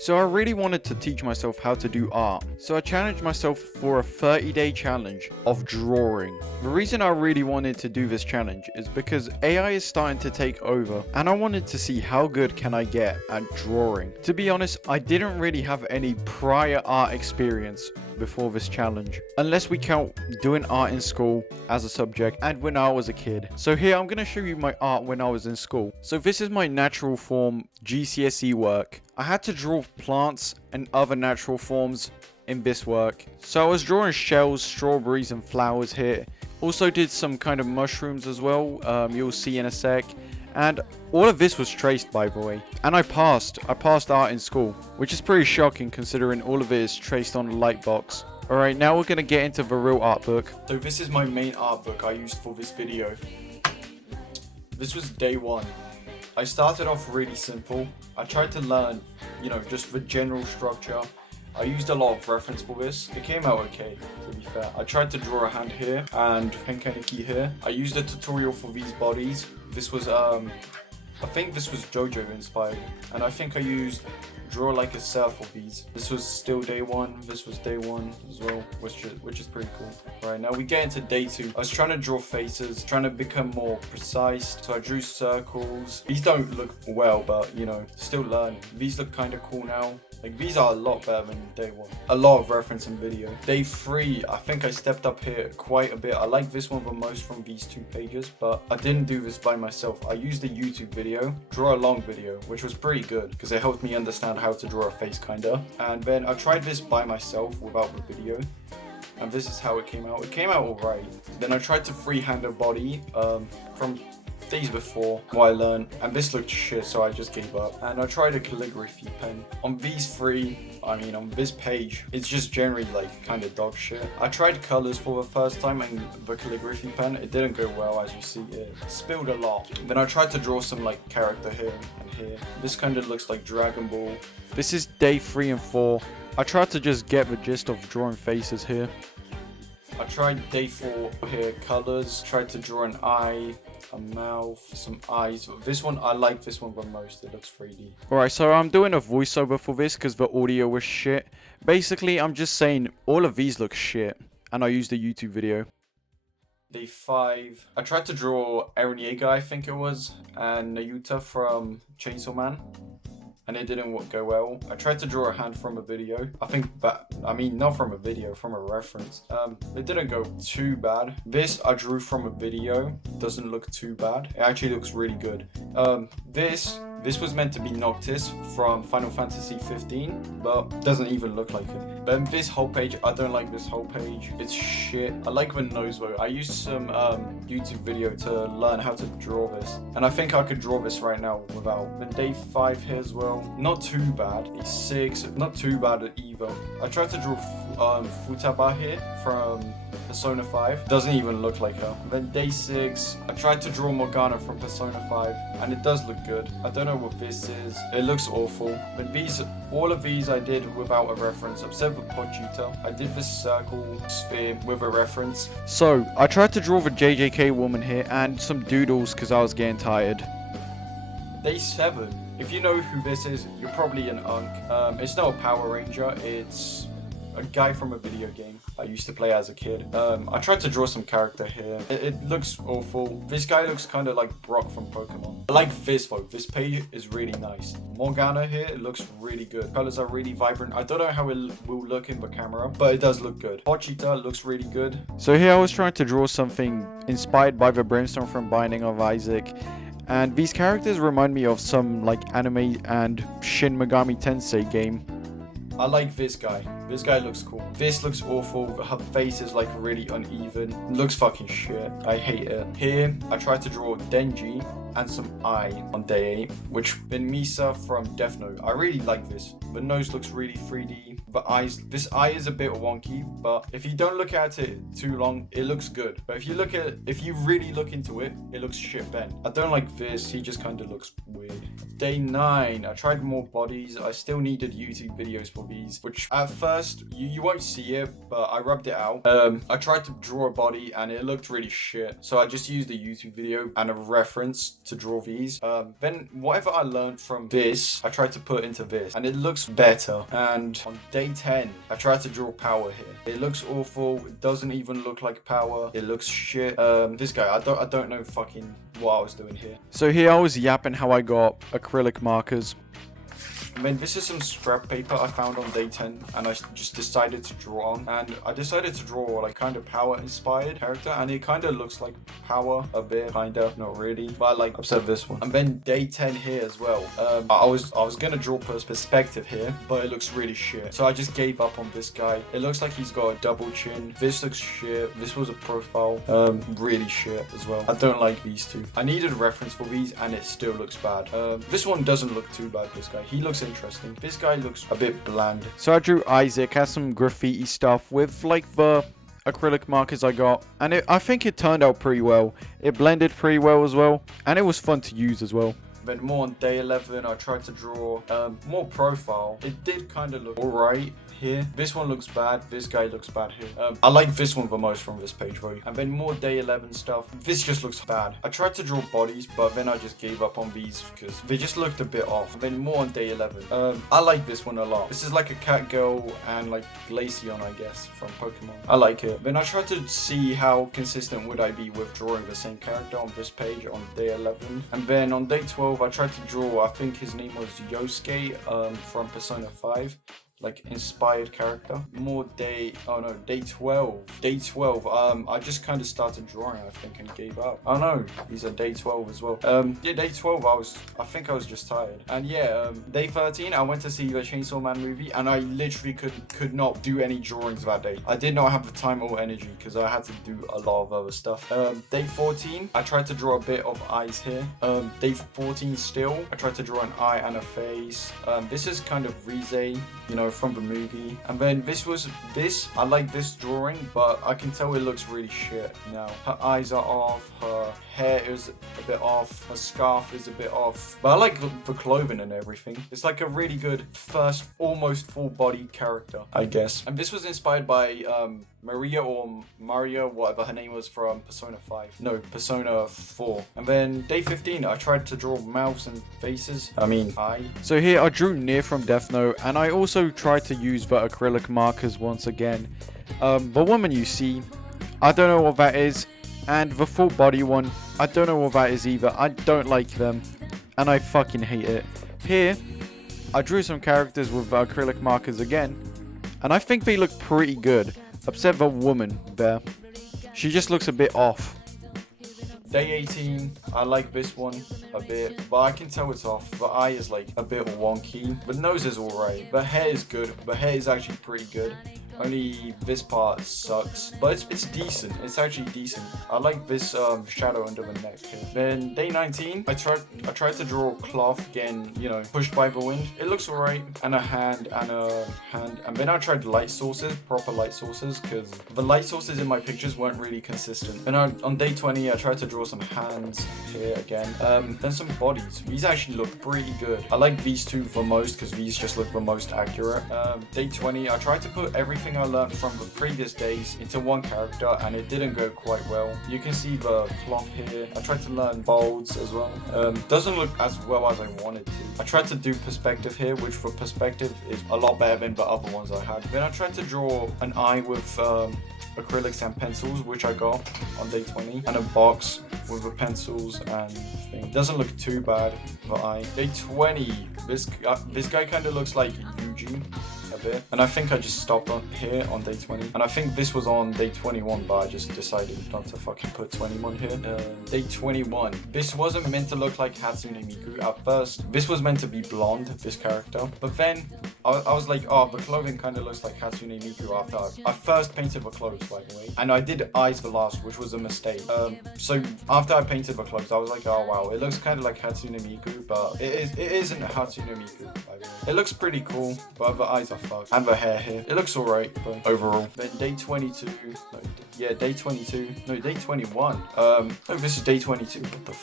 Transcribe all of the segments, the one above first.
So I really wanted to teach myself how to do art. So I challenged myself for a 30-day challenge of drawing. The reason I really wanted to do this challenge is because AI is starting to take over and I wanted to see how good can I get at drawing. To be honest, I didn't really have any prior art experience before this challenge, unless we count doing art in school as a subject and when I was a kid. So here I'm going to show you my art when I was in school. So this is my natural form GCSE work. I had to draw plants and other natural forms in this work. So I was drawing shells, strawberries and flowers here. Also did some kind of mushrooms as well, you'll see in a sec. And all of this was traced, by the way. And I passed art in school, which is pretty shocking considering all of it is traced on a light box. Alright, now we're going to get into the real art book. So this is my main art book I used for this video. This was day one. I started off really simple. I tried to learn, just the general structure. I used a lot of reference for this. It came out okay, to be fair. I tried to draw a hand here and Henkaneki here. I used a tutorial for these bodies. This was, I think this was JoJo inspired. And I think I used draw like a cell for these. This was still day one. This was day one as well, which is pretty cool. Right, now we get into day two. I was trying to draw faces, trying to become more precise. So I drew circles. These don't look well, but still learning. These look kind of cool now. Like, these are a lot better than day one. A lot of reference in video. Day three, I think I stepped up here quite a bit. I like this one the most from these two pages, but I didn't do this by myself. I used a YouTube video, draw a long video, which was pretty good because it helped me understand how to draw a face kinda. And then I tried this by myself without the video. And this is how it came out. It came out alright. Then I tried to freehand a body from days before what I learned, and this looked shit, so I just gave up. And I tried a calligraphy pen. On these three, on this page, it's just generally like kind of dog shit. I tried colors for the first time and the calligraphy pen, it didn't go well, as you see. It spilled a lot. Then I tried to draw some like character here and here. This kind of looks like Dragon Ball. This is day 3 and 4. I tried to just get the gist of drawing faces here. I tried day 4 here, colors, tried to draw an eye, a mouth, some eyes. This one, I like this one the most, it looks 3D. Alright, so I'm doing a voiceover for this because the audio was shit. Basically, I'm just saying all of these look shit, and I used a YouTube video. Day 5, I tried to draw Eren Yeager, I think it was, and Nayuta from Chainsaw Man. And it didn't go well. I tried to draw a hand from a video. Not from a video, from a reference. It didn't go too bad. This I drew from a video. Doesn't look too bad. It actually looks really good. This was meant to be Noctis from Final Fantasy 15, but doesn't even look like it. Then this whole page, I don't like this whole page. It's shit. I like the nose though. I used some YouTube video to learn how to draw this, and I think I could draw this right now without. Then day 5 here as well. Not too bad. Day 6, not too bad either. I tried to draw Futaba here from Persona 5. Doesn't even look like her. Then day 6, I tried to draw Morgana from Persona 5, and it does look good. I don't know what this is. It looks awful. But all of these I did without a reference, except for Pochita. I did this circle sphere with a reference. So I tried to draw the JJK woman here and some doodles because I was getting tired. Day 7. If you know who this is, you're probably an unk. It's not a Power Ranger, it's a guy from a video game I used to play as a kid. I tried to draw some character here. It looks awful. This guy looks kind of like Brock from Pokémon. I like this though. This page is really nice. Morgana here, it looks really good. Colors are really vibrant. I don't know how it will look in the camera, but it does look good. Pochita looks really good. So here I was trying to draw something inspired by the Brimstone from Binding of Isaac. And these characters remind me of some like anime and Shin Megami Tensei game. I like this guy. This guy looks cool. This looks awful. Her face is like really uneven. It looks fucking shit. I hate it. Here, I tried to draw Denji and some eye on day 8, which been Misa from Death Note. I really like this. The nose looks really 3D. The eyes, this eye is a bit wonky, but if you don't look at it too long, it looks good. But if you really look into it, it looks shit bent. I don't like this. He just kind of looks weird. Day 9, I tried more bodies. I still needed YouTube videos for these, which at first you won't see it, but I rubbed it out. I tried to draw a body and it looked really shit. So I just used a YouTube video and a reference to draw these. Then whatever I learned from this, I tried to put into this, and it looks better. And on day 10, I tried to draw power here. It looks awful. It doesn't even look like power. It looks shit. This guy, I don't know fucking what I was doing here. So here I was yapping how I got acrylic markers. I mean, this is some scrap paper I found on day 10, and I just decided to draw on. And I decided to draw like kind of power inspired character, and it kind of looks like power a bit, kind of, not really, but I like upset this one. And then day 10 here as well. I was gonna draw perspective here, but it looks really shit. So I just gave up on this guy. It looks like he's got a double chin. This looks shit. This was a profile, really shit as well. I don't like these two. I needed a reference for these, and it still looks bad. This one doesn't look too bad. This guy, he looks interesting. This guy looks a bit bland. So I drew Isaac, has some graffiti stuff with like the acrylic markers I got, and I think it turned out pretty well. It blended pretty well as well, and it was fun to use as well. Then more on day 11, I tried to draw more profile. It did kind of look alright here. This one looks bad. This guy looks bad here. I like this one the most from this page though. And then more day 11 stuff. This just looks bad. I tried to draw bodies, but then I just gave up on these because they just looked a bit off. And then more on day 11. I like this one a lot. This is like a cat girl and like Glaceon, I guess, from Pokemon. I like it. Then I tried to see how consistent would I be with drawing the same character on this page on day 11. And then on day 12, I tried to draw, I think his name was Yosuke from Persona 5. Like inspired character. More day, oh no, day 12. Day 12, I just kind of started drawing, I think, and gave up. Oh no, these are day 12 as well. Yeah, day 12, I think I was just tired. And yeah, day 13, I went to see the Chainsaw Man movie, and I literally could not do any drawings that day. I did not have the time or energy because I had to do a lot of other stuff. Day 14, I tried to draw a bit of eyes here. Day 14 still, I tried to draw an eye and a face. This is kind of Reze, you know, from the movie. And then I like this drawing, but I can tell it looks really shit now. Her eyes are off, her hair is a bit off, her scarf is a bit off, but I like the clothing and everything. It's like a really good first almost full body character, I guess. And this was inspired by Maria or Maria, whatever her name was, from Persona 5. No, Persona 4. And then day 15, I tried to draw mouths and faces. I mean, So here I drew Near from Death Note, and I also tried to use the acrylic markers once again. The woman you see, I don't know what that is. And the full body one, I don't know what that is either. I don't like them, and I fucking hate it. Here, I drew some characters with acrylic markers again, and I think they look pretty good. Except the woman there. She just looks a bit off. Day 18, I like this one a bit, but I can tell it's off. The eye is like a bit wonky. The nose is alright. The hair is good. The hair is actually pretty good. Only this part sucks, but it's decent. It's actually decent. I like this shadow under the neck here. Then day 19, I tried to draw cloth again, you know, pushed by the wind. It looks alright, and a hand and a hand. And then I tried light sources, proper light sources, because the light sources in my pictures weren't really consistent. Then on day 20, I tried to draw some hands here again. Then some bodies. These actually look pretty good. I like these two the most because these just look the most accurate. Day 20, I tried to put everything I learned from the previous days into one character, and it didn't go quite well. You can see the cloth here. I tried to learn bolds as well. Doesn't look as well as I wanted to. I tried to do perspective here, which for perspective is a lot better than the other ones I had. Then I tried to draw an eye with acrylics and pencils, which I got on day 20, and a box with the pencils and thing. Doesn't look too bad, the eye. Day 20, this guy kind of looks like Eugene a bit, and I think I just stopped on here on day 20, and I think this was on day 21, but I just decided not to fucking put 21 here. Day 21, this wasn't meant to look like Hatsune Miku at first. This was meant to be blonde, this character, but then I was like, oh, the clothing kind of looks like Hatsune Miku after I first painted the clothes, by the way, and I did eyes the last, which was a mistake. So after I painted the clothes, I was like, oh wow, it looks kind of like Hatsune Miku, but it isn't Hatsune Miku, by the way. It looks pretty cool, but the eyes are fucked, and the hair here, it looks alright, but overall. Then day 22, day 22, no, day 21. No, this is day 22. What the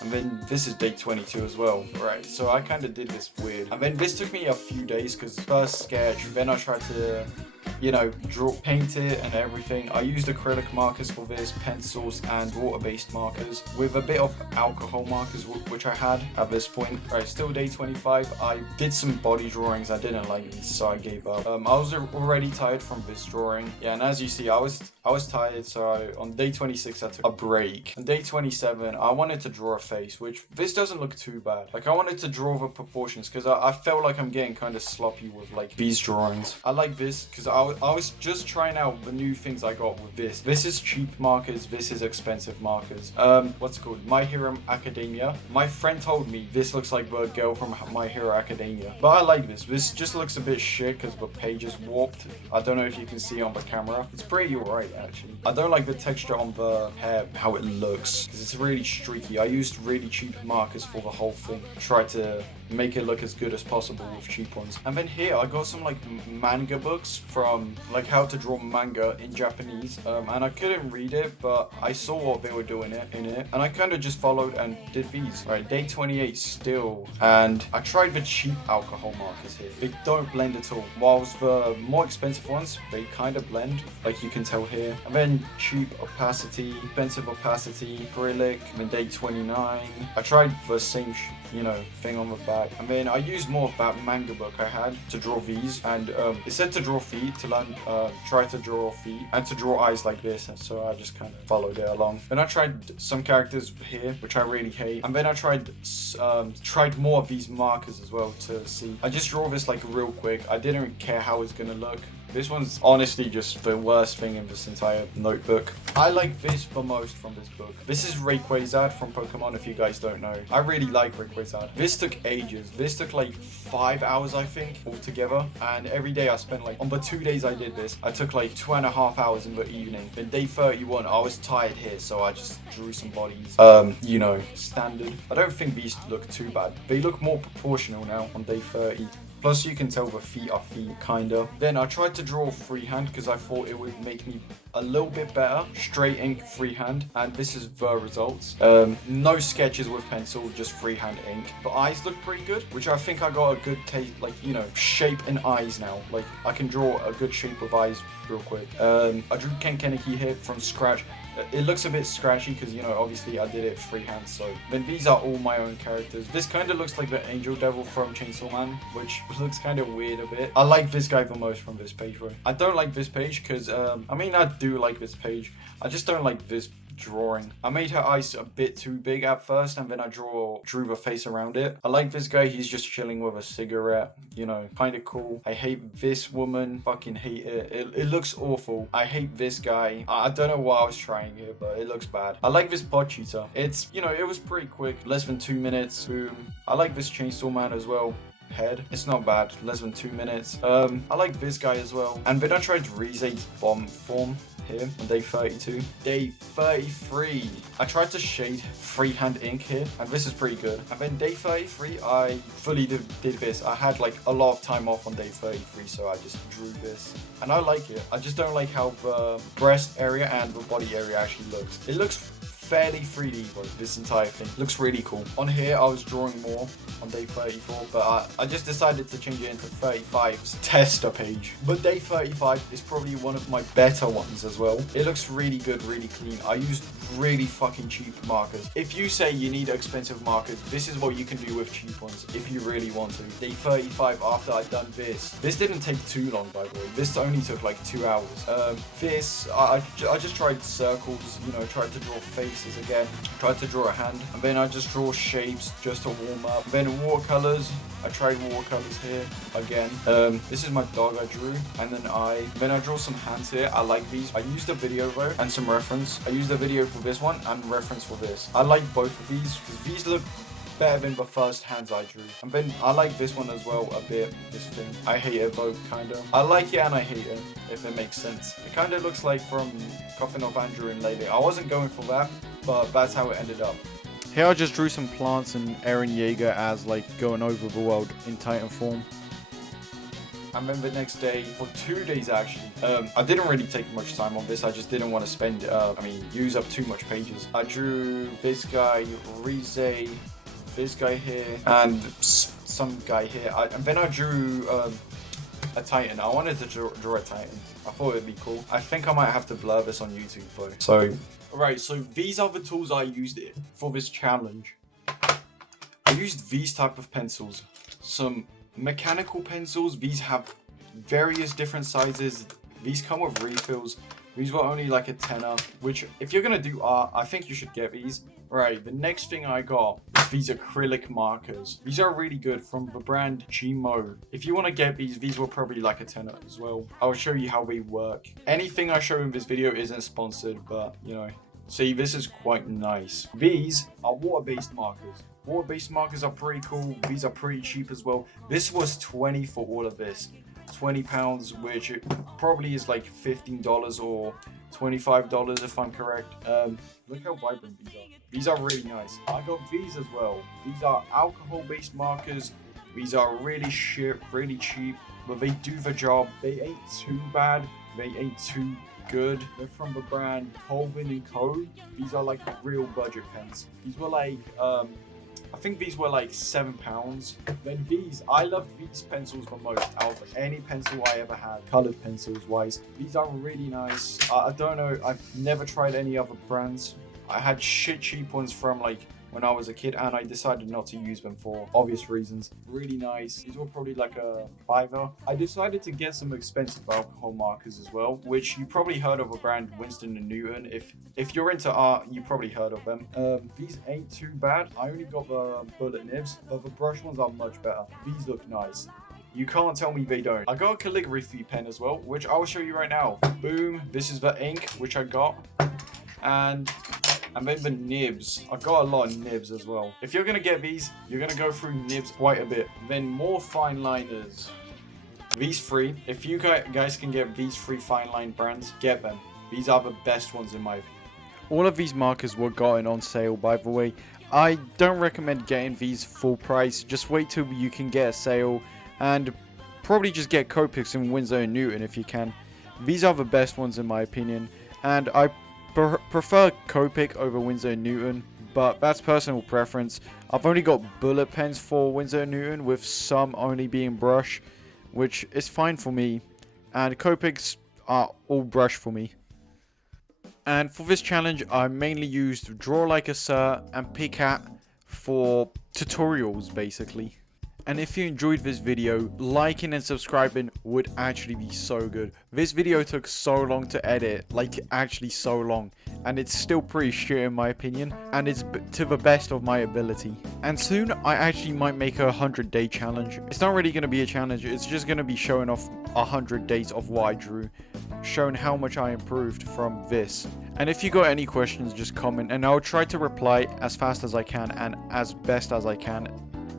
And then this is day 22 as well. Right, so I kind of did this weird. And then this took me a few days because first sketch, then I tried to you know, paint it and everything. I used acrylic markers for this, pencils and water-based markers with a bit of alcohol markers which I had at this point. Right, still day 25. I did some body drawings. I didn't like these, so I gave up. I was already tired from this drawing. Yeah, and as you see, I was tired, so on day 26 I took a break. On day 27, I wanted to draw a face, which this doesn't look too bad. Like, I wanted to draw the proportions because I felt like I'm getting kind of sloppy with like these drawings. I like this because I was just trying out the new things I got with this. This is cheap markers, this is expensive markers. What's it called? My Hero Academia. My friend told me this looks like the girl from My Hero Academia, but I like this. This just looks a bit shit because the page is warped. I don't know if you can see on the camera. It's pretty alright actually. I don't like the texture on the hair, how it looks, because it's really streaky. I used really cheap markers for the whole thing. Tried to make it look as good as possible with cheap ones. And then here I got some like manga books from like how to draw manga in Japanese, and I couldn't read it, but I saw what they were doing in it, and I kind of just followed and did these. Right, day 28 still, and I tried the cheap alcohol markers here. They don't blend at all, whilst the more expensive ones, they kind of blend, like you can tell here. And then cheap opacity, expensive opacity, acrylic. And then day 29, I tried the same thing on the back, and then I used more of that manga book I had to draw these, and it said to draw feet, to learn, try to draw feet, and to draw eyes like this, and so I just kind of followed it along. Then I tried some characters here, which I really hate, and then I tried more of these markers as well to see. I just draw this like real quick. I didn't care how it's gonna look. This one's honestly just the worst thing in this entire notebook. I like this the most from this book. This is Rayquaza from Pokemon, if you guys don't know. I really like Rayquaza. This took ages. This took like 5 hours, I think, altogether. And every day I spent like, on the 2 days I did this, I took like 2.5 hours in the evening. Then day 31, I was tired here, so I just drew some bodies. Standard. I don't think these look too bad. They look more proportional now on day 30. Plus, you can tell the feet are feet, kinda. Then I tried to draw freehand because I thought it would make me a little bit better. Straight ink freehand, and this is the results. No sketches with pencil, just freehand ink. The eyes look pretty good, which I think I got a good taste, like, shape in eyes now. Like, I can draw a good shape with eyes real quick. I drew Ken Kaneki here from scratch. It looks a bit scratchy because, obviously I did it freehand, so. Then these are all my own characters. This kind of looks like the Angel Devil from Chainsaw Man, which looks kind of weird a bit. I like this guy the most from this page, though. I don't like this page because, I do like this page. I just don't like this drawing. I made her eyes a bit too big at first, and then I drew the face around it. I like this guy. He's just chilling with a cigarette, kind of cool. I hate this woman. Fucking hate it. It looks awful. I hate this guy. I don't know what I was trying here, but it looks bad. I like this pod cheetah. It's, it was pretty quick, less than 2 minutes. Boom. I like this Chainsaw Man as well. Head. It's not bad, less than 2 minutes. I like this guy as well. And then I tried Reze's bomb form here on day 32. Day 33, I tried to shade freehand ink here, and this is pretty good. And then day 33, I fully did this. I had like a lot of time off on day 33, so I just drew this, and I like it. I just don't like how the breast area and the body area actually looks. It looks fairly 3D, but this entire thing looks really cool. On here, I was drawing more on day 34, but I just decided to change it into 35's tester page. But day 35 is probably one of my better ones as well. It looks really good, really clean. I used really fucking cheap markers. If you say you need expensive markers, this is what you can do with cheap ones if you really want to. Day 35, after I'd done this didn't take too long, by the way. This only took like 2 hours. I just tried circles, tried to draw faces again, tried to draw a hand, and then I just draw shapes just to warm up. Then watercolors, I tried watercolors here again. This is my dog I drew, and then I draw some hands here. I like these. I used a video though and some reference. I used a video for this one and reference for this. I like both of these because these look better than the first hands I drew. And then I like this one as well a bit, this thing. I hate it both, kind of. I like it and I hate it, if it makes sense. It kind of looks like from Coffin of Andrew and Lady. I wasn't going for that, but that's how it ended up. Here I just drew some plants and Eren Yeager as like going over the world in Titan form. And then the next day, for 2 days actually, I didn't really take much time on this. I just didn't want to spend, use up too much pages. I drew this guy, Reze, this guy here, and some guy here. And then I drew a Titan. I wanted to draw a Titan. I thought it'd be cool. I think I might have to blur this on YouTube though. So, alright, so these are the tools I used for this challenge. I used these type of pencils. Some mechanical pencils. These have various different sizes. These come with refills. These were only like a tenner, which if you're gonna do art, I think you should get these. Right, the next thing I got is these acrylic markers. These are really good from the brand Gmo. If you want to get these were probably like a tenner as well. I'll show you how they work. Anything I show in this video isn't sponsored, but you know, see, this is quite nice. These are water-based markers. Water-based markers are pretty cool. These are pretty cheap as well. This was 20 for all of this. £20, which it probably is like $15 or $25 if I'm correct. Look how vibrant these are. These are really nice. I got these as well. These are alcohol-based markers. These are really cheap, but they do the job. They ain't too bad. They ain't too good. They're from the brand Colvin & Co. These are like real budget pens. These were like I think these were like £7. Then these, I loved these pencils the most out of any pencil I ever had, colored pencils wise. These are really nice. I don't know, I've never tried any other brands. I had shit cheap ones from like when I was a kid, and I decided not to use them for obvious reasons. Really nice. These were probably like a $5. I decided to get some expensive alcohol markers as well, which you probably heard of a brand, Winston & Newton. If you're into art, you probably heard of them. These ain't too bad. I only got the bullet nibs, but the brush ones are much better. These look nice. You can't tell me they don't. I got a calligraphy pen as well, which I will show you right now. Boom. This is the ink, which I got. And then the nibs. I got a lot of nibs as well. If you're gonna get these, you're gonna go through nibs quite a bit. Then more fine liners. These three. If you guys can get these three fine line brands, get them. These are the best ones in my opinion. All of these markers were gotten on sale, by the way. I don't recommend getting these full price. Just wait till you can get a sale, and probably just get Copics and Winsor & Newton if you can. These are the best ones in my opinion, and I prefer Copic over Winsor & Newton, but that's personal preference. I've only got bullet pens for Winsor & Newton, with some only being brush, which is fine for me, and Copics are all brush for me. And for this challenge, I mainly used Draw Like a Sir and PicAt for tutorials basically. And if you enjoyed this video, liking and subscribing would actually be so good. This video took so long to edit, like actually so long, and it's still pretty shit in my opinion, and it's to the best of my ability. And soon I actually might make a 100-day challenge. It's not really going to be a challenge, it's just going to be showing off 100 days of what I drew, showing how much I improved from this. And if you got any questions, just comment and I'll try to reply as fast as I can and as best as I can.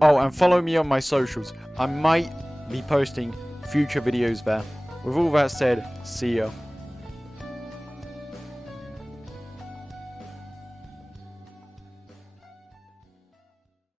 Oh, and follow me on my socials. I might be posting future videos there. With all that said, see ya.